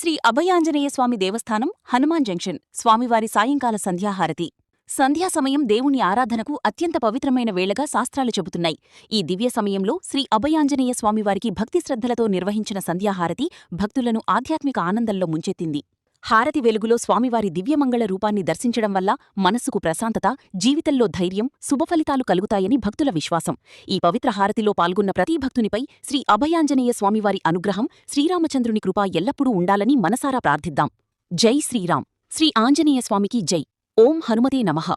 శ్రీ అభయాంజనేయ స్వామి దేవస్థానం, Hanuman junction, స్వామివారి సాయంకాల సంధ్యాహారతి. సంధ్యా సమయం దేవుని ఆరాధనకు అత్యంత పవిత్రమైన వేళగా శాస్త్రాలు చెబుతున్నాయి. ఈ దివ్య సమయంలో శ్రీ అభయాంజనేయ స్వామివారికి భక్తి శ్రద్ధలతో నిర్వహించిన సంధ్యాహారతి భక్తులను ఆధ్యాత్మిక ఆనందంలో ముంచెత్తింది. హారతి వెలుగులో స్వామివారి దివ్యమంగళ రూపాన్ని దర్శించడం వల్ల మనస్సుకు ప్రశాంతత, జీవితంలో ధైర్యం, శుభఫలితాలు కలుగుతాయని భక్తుల విశ్వాసం. ఈ పవిత్ర హారతిలో పాల్గొన్న ప్రతి భక్తునిపై శ్రీ అభయాంజనేయ స్వామివారి అనుగ్రహం, శ్రీరామచంద్రుని కృప ఎల్లప్పుడూ ఉండాలని మనసారా ప్రార్థిద్దాం. జై శ్రీరామ్. శ్రీ ఆంజనేయ స్వామికి జై. ఓం హనుమతే నమః.